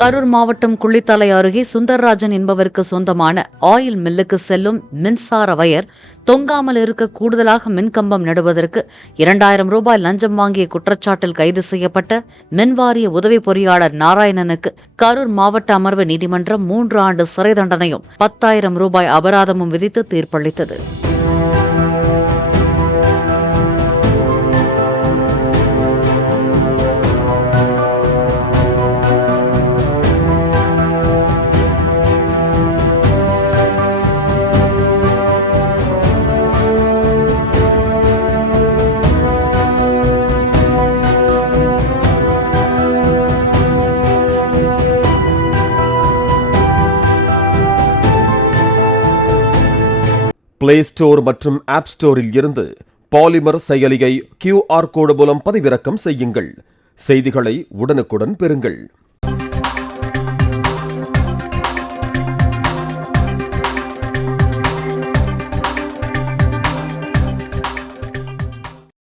கரூர் மாவட்டம் குள்ளித்தலை அருகே சுந்தர்ராஜன் என்பவருக்கு சொந்தமான ஆயில் மில்லுக்கு செல்லும் மின்சார வயர் தொங்காமல் இருக்க கூடுதலாக மின்கம்பம் நடுவதற்கு 2000 ரூபாய் லஞ்சம் வாங்கிய குற்றச்சாட்டில் கைது செய்யப்பட்ட மின்வாரிய உதவி பொறியாளர் நாராயணனுக்கு கரூர் மாவட்ட அமர்வு நீதிமன்றம் 3 ஆண்டு சிறை தண்டனையும் 10,000 ரூபாய் அபராதமும் விதித்து தீர்ப்பளித்தது. பிளே ஸ்டோர் மற்றும் ஆப் ஸ்டோரில் இருந்து பாலிமர் செயலியை QR கோடு மூலம் பதிவிறக்கம் செய்யுங்கள். செய்திகளை உடனுக்குடன் பெறுங்கள்.